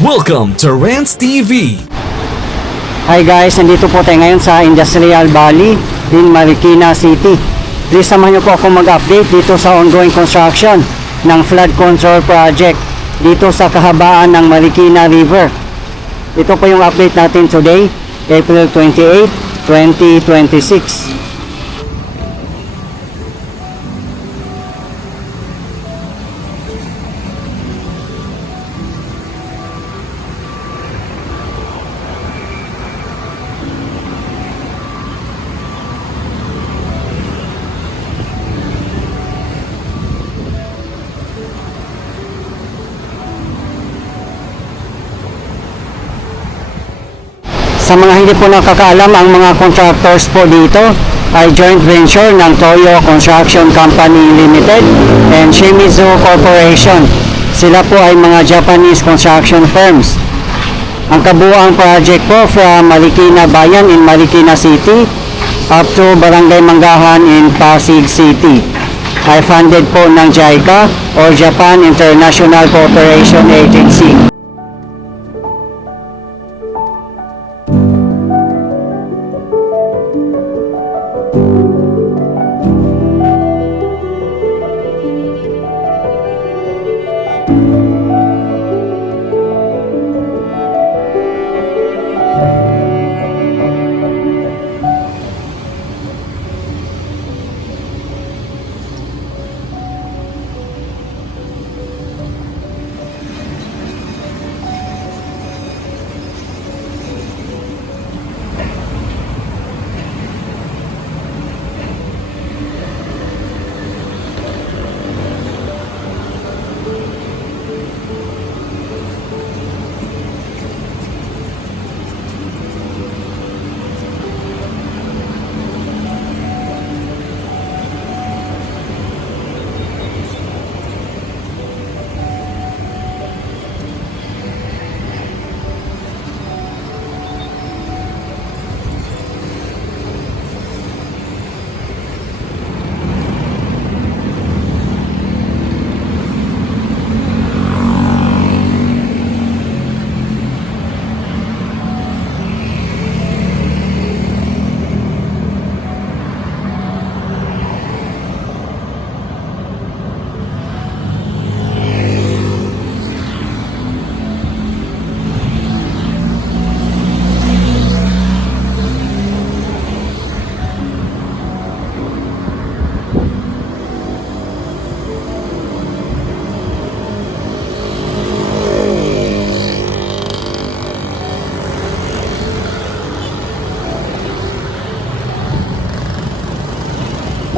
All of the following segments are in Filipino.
Welcome to Rants TV. Hi guys, nandito po tayo ngayon sa Industrial Valley in Marikina City. Please samahan niyo po ako mag-update dito sa ongoing construction ng flood control project dito sa kahabaan ng Marikina River. Ito po yung update natin today, April 28, 2026. Sa mga hindi po nakakaalam, ang mga contractors po dito ay joint venture ng Toyo Construction Company Limited and Shimizu Corporation. Sila po ay mga Japanese construction firms. Ang kabuuang project po from Marikina Bayan in Marikina City up to Barangay Manggahan in Pasig City ay funded po ng JICA or Japan International Cooperation Agency.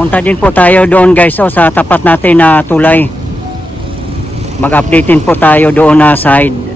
Punta din po tayo doon guys sa tapat natin na tulay. Mag-update din po tayo doon na side.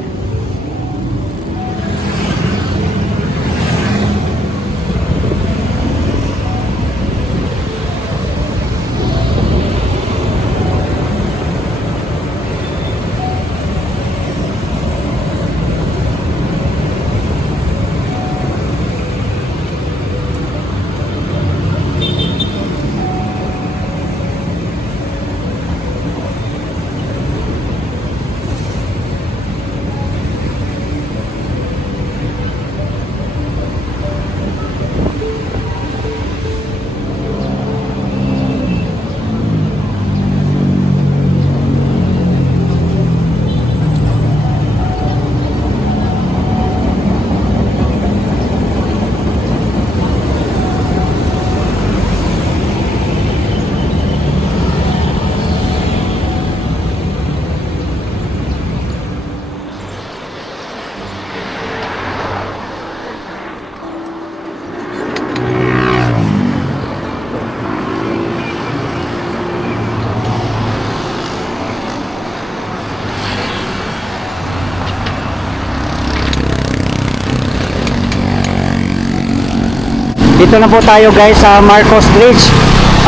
Dito na po tayo guys sa Marcos Bridge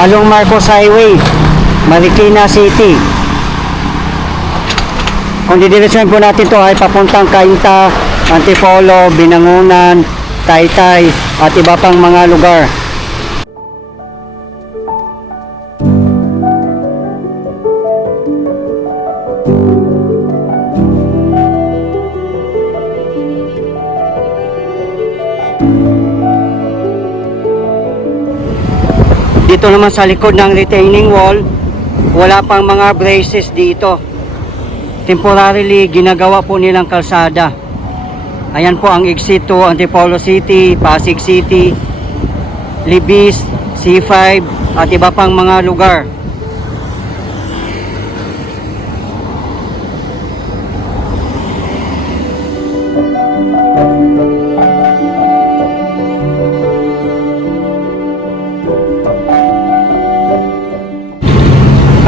along Marcos Highway, Marikina City. Kung didiretsuhin po natin to ay papuntang Cainta, Antipolo, Binangonan, Taytay at iba pang mga lugar. dito naman sa likod ng retaining wall, wala pang mga braces dito. Temporarily ginagawa po nilang kalsada. Ayan po ang exit to Antipolo City, Pasig City, Libis, C5 at iba pang mga lugar.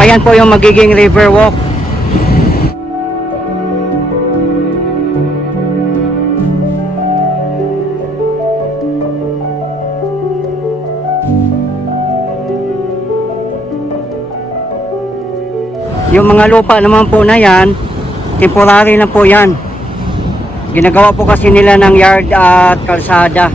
Ayan po yung magiging river walk. Yung mga lupa naman po na yan, temporary na po yan. Ginagawa po kasi nila ng yard at kalsada.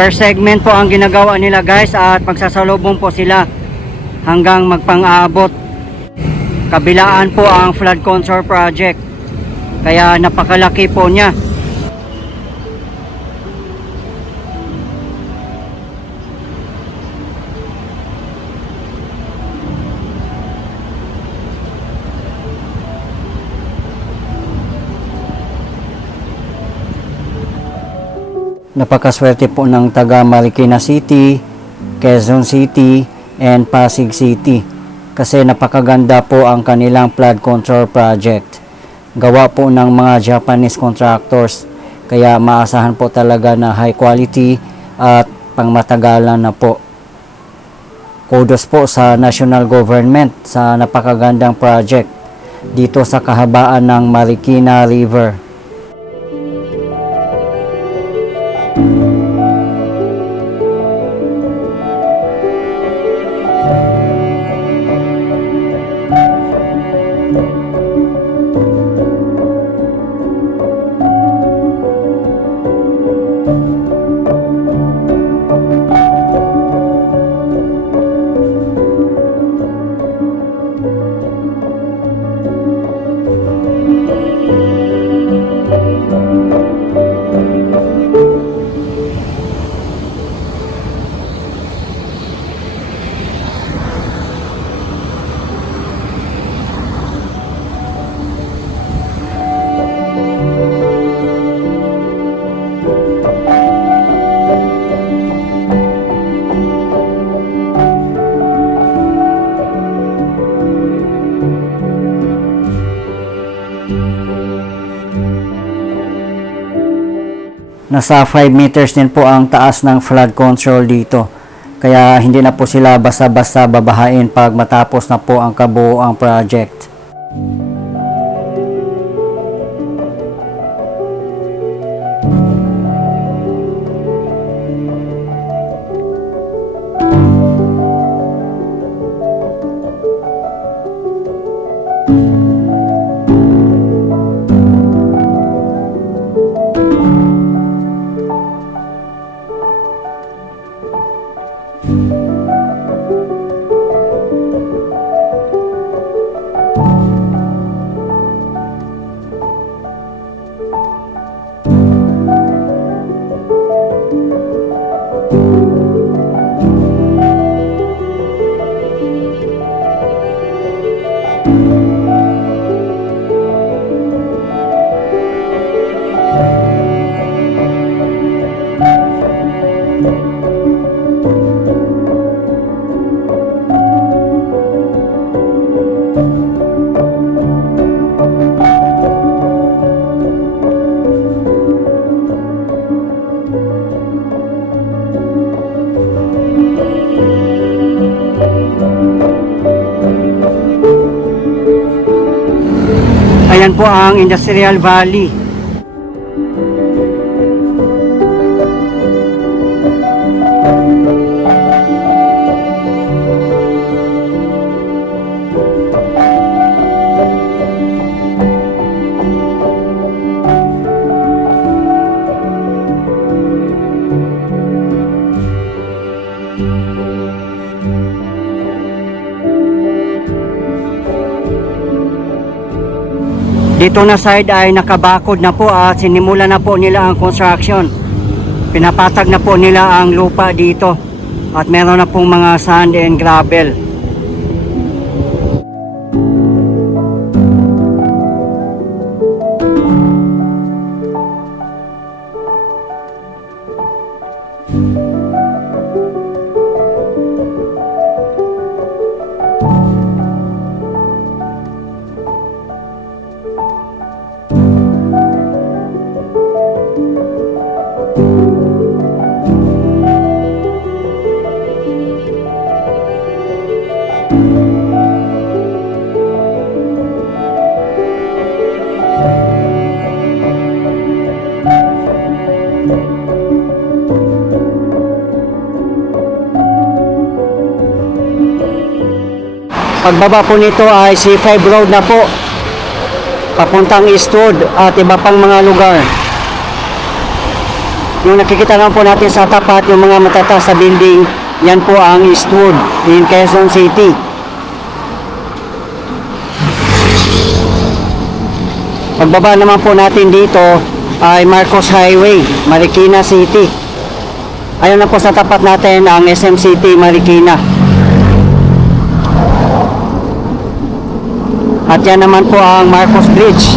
Per segment po ang ginagawa nila guys, at magsasalubong po sila hanggang magpang-aabot. Kabilaan po ang flood control project, kaya napakalaki po niya. Napakaswerte po ng taga Marikina City, Quezon City, and Pasig City kasi napakaganda po ang kanilang flood control project. Gawa po ng mga Japanese contractors, kaya maasahan po talaga na high quality at pangmatagalan na po. Kudos po sa national government sa napakagandang project dito sa kahabaan ng Marikina River. Nasa 5 meters din po ang taas ng flood control dito. Kaya hindi na po sila basta-basta babahain pag matapos na po ang kabuuang project. po ang Industrial Valley. Dito na side ay nakabakod na po at sinimula na po nila ang construction. Pinapatag na po nila ang lupa dito at meron na pong mga sand and gravel. Pagbaba po nito ay C5 Road na po, papuntang Eastwood at iba pang mga lugar. Yung nakikita lang po natin sa tapat, yung mga matataas sa building, yan po ang Eastwood in Quezon City. Pagbaba naman po natin dito ay Marcos Highway, Marikina City. Ayun na po sa tapat natin ang SM City, Marikina. At yan naman po ang Marcos Bridge.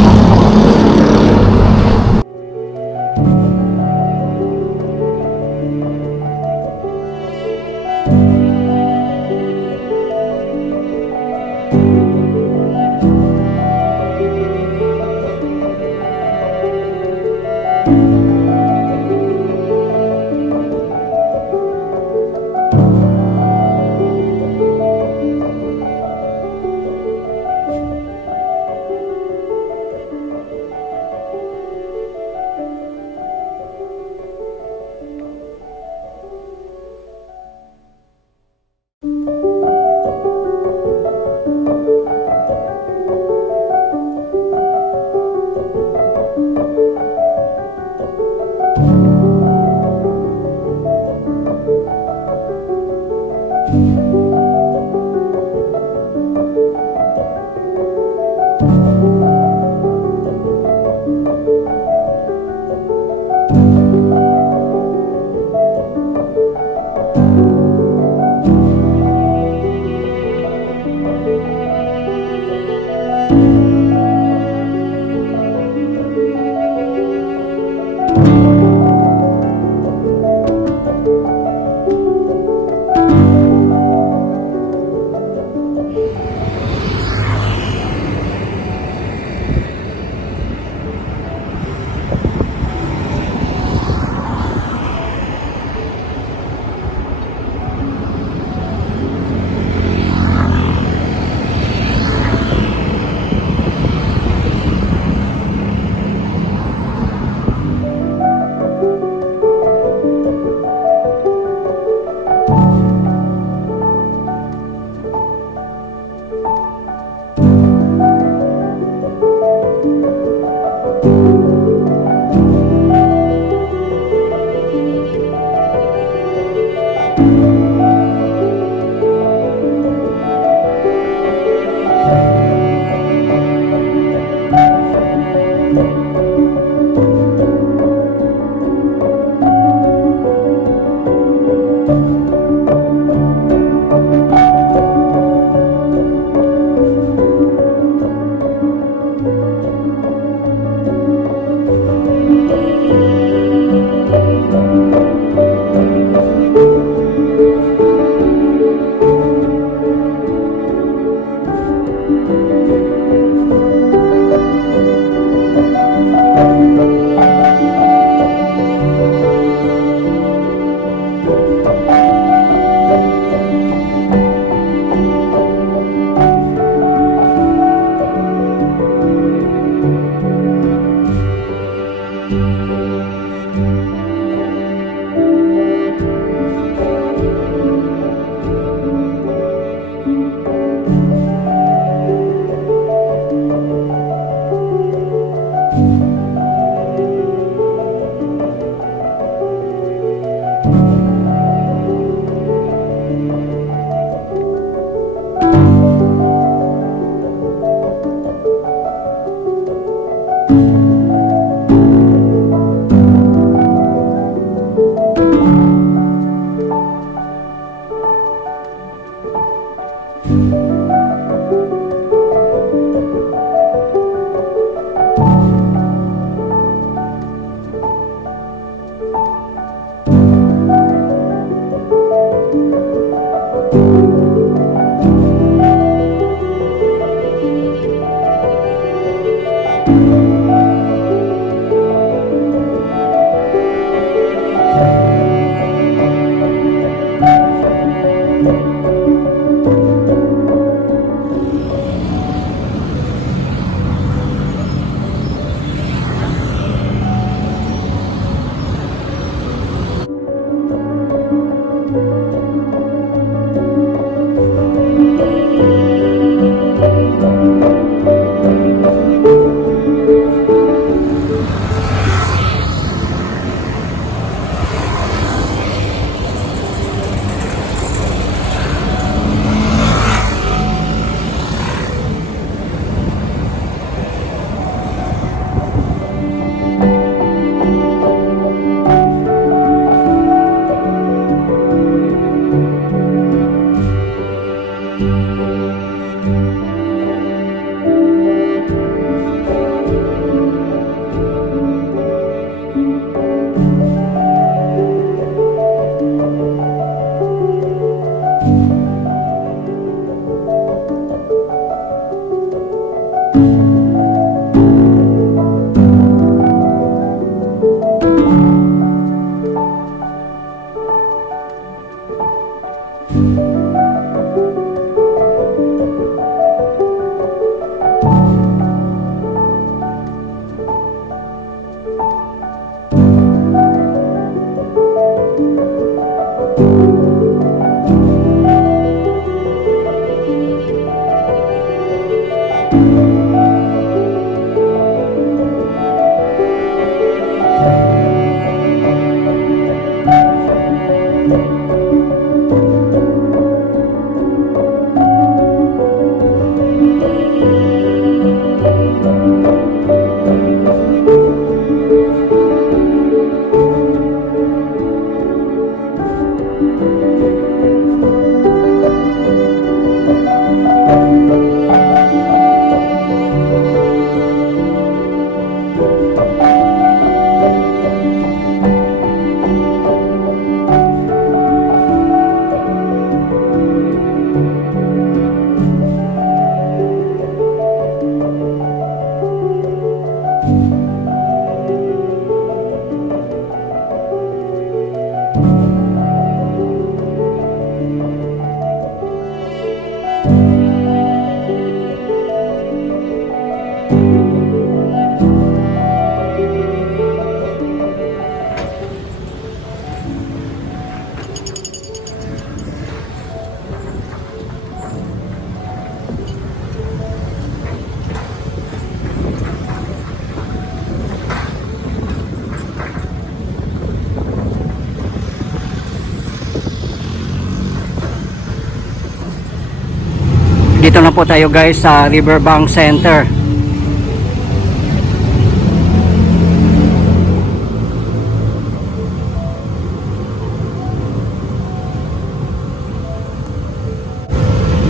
Dito na po tayo guys sa Riverbank Center.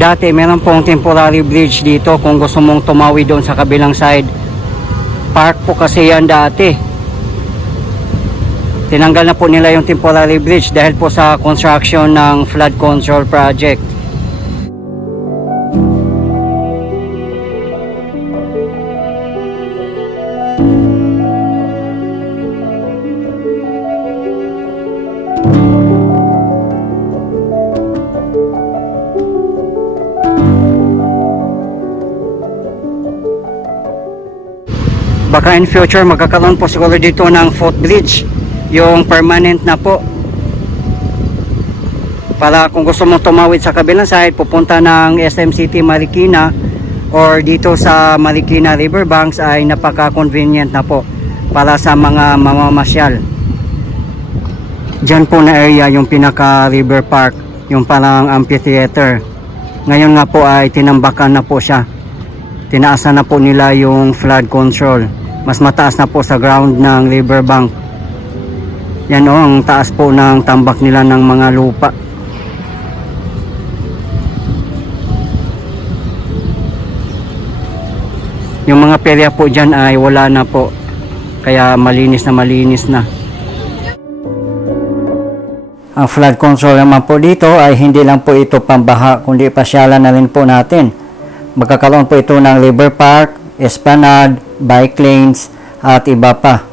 Dati meron pong temporary bridge dito kung gusto mong tumawid doon sa kabilang side. Park po kasi yan dati. Tinanggal na po nila yung temporary bridge dahil po sa construction ng flood control project. Baka in future magkakaroon po siguro dito ng footbridge, yung permanent na po, para kung gusto mong tumawid sa kabilang side pupunta ng SM City Marikina or dito sa Marikina Riverbanks ay napaka convenient na po para sa mga mamamasyal. Diyan po na area yung pinaka river park, yung parang amphitheater. Ngayon nga po ay tinambakan na po siya, tinaasan na po nila yung flood control. Mas mataas na po sa ground ng riverbank. Yan o, ang taas po ng tambak nila ng mga lupa. Yung mga perya po dyan ay wala na po, kaya malinis na. Ang flood control naman po dito ay hindi lang po ito pambaha, kundi pasyalan na rin po natin. Magkakaroon po ito ng river park, esplanade, bike lanes at iba pa.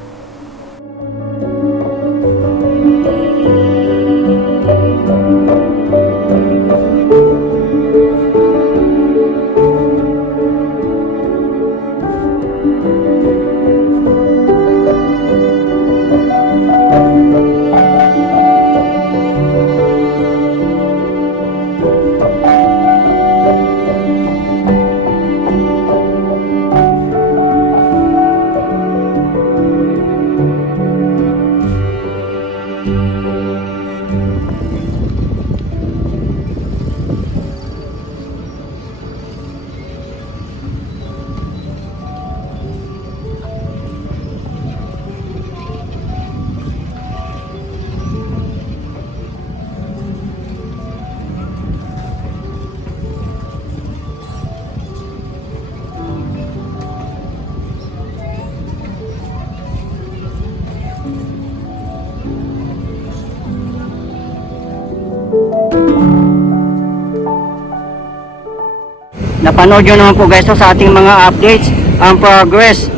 Napanood nyo naman po guys sa ating mga updates ang progress,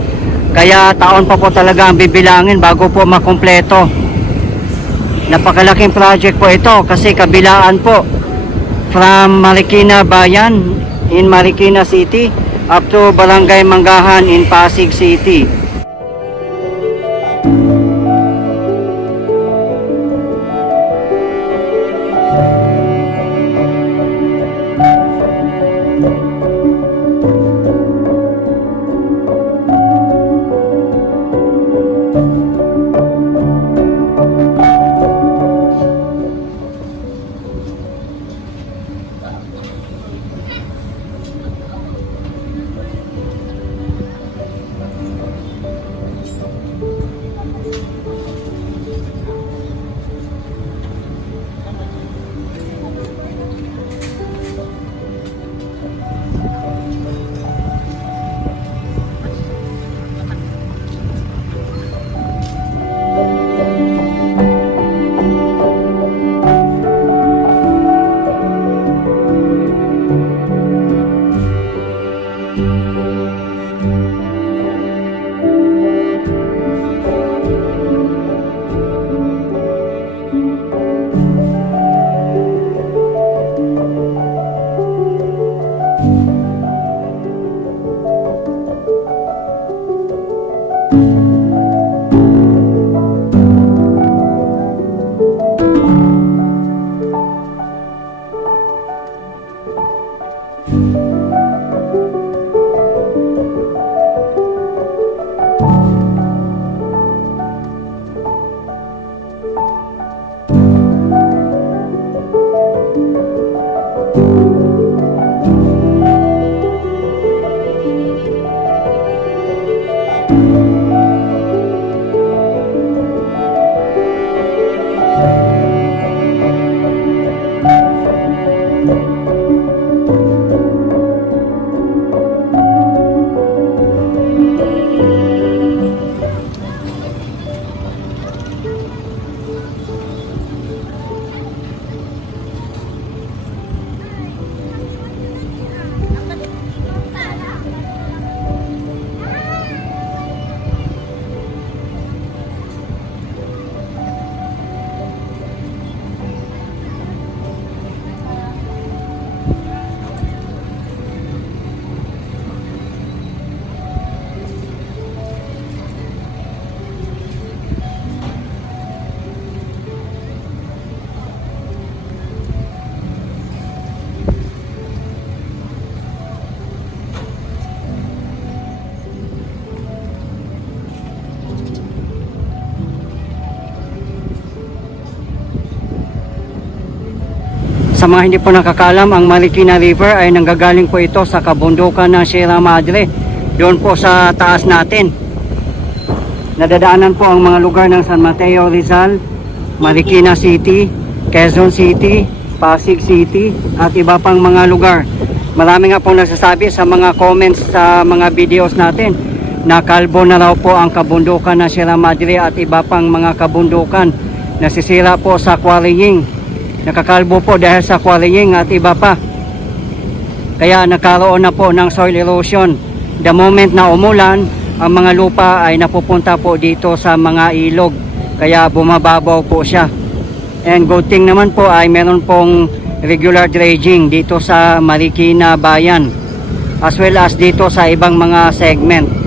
kaya taon pa po talaga ang bibilangin bago po makumpleto. Napakalaking project po ito kasi kabilaan po from Marikina Bayan in Marikina City up to Barangay Manggahan in Pasig City. Sa mga hindi po nakakaalam, ang Marikina River ay nanggagaling po ito sa kabundukan ng Sierra Madre. Doon po sa taas natin. Nadadaanan po ang mga lugar ng San Mateo, Rizal, Marikina City, Quezon City, Pasig City, at iba pang mga lugar. Marami nga po nagsasabi sa mga comments sa mga videos natin na kalbo na raw po ang kabundukan ng Sierra Madre at iba pang mga kabundukan. Nasisira po sa quarrying. Nakakalbo po dahil sa quarrying at iba pa. Kaya nagkaroon na po ng soil erosion. The moment na umulan, ang mga lupa ay napupunta po dito sa mga ilog. Kaya bumababaw po siya. And good thing naman po ay meron pong regular dredging dito sa Marikina Bayan. As well as dito sa ibang mga segment.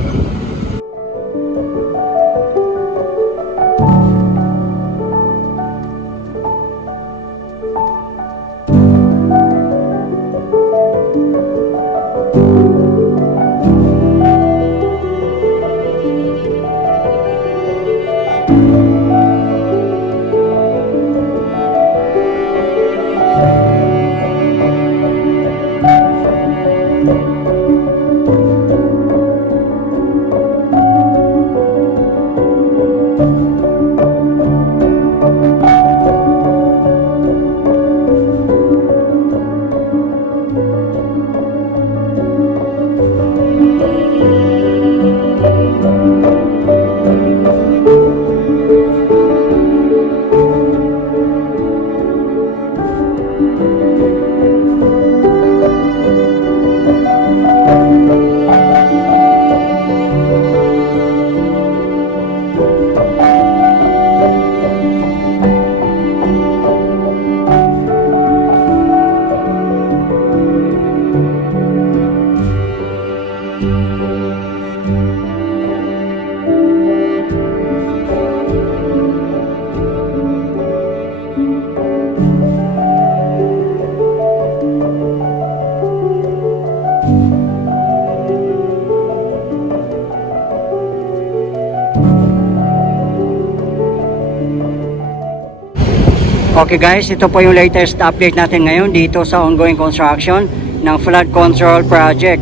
Okay guys, ito po yung latest update natin ngayon dito sa ongoing construction ng flood control project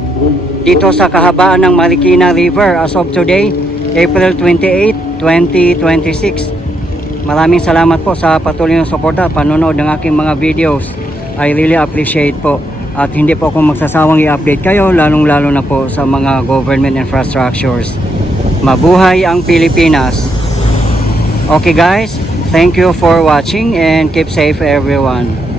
dito sa kahabaan ng Marikina River as of today, April 28, 2026. Maraming salamat po sa patuloy na suporta at panonood ng aking mga videos. I really appreciate po at hindi po ako magsasawang i-update kayo lalong lalo na po sa mga government infrastructures. Mabuhay ang Pilipinas! Okay guys, thank you for watching and keep safe everyone.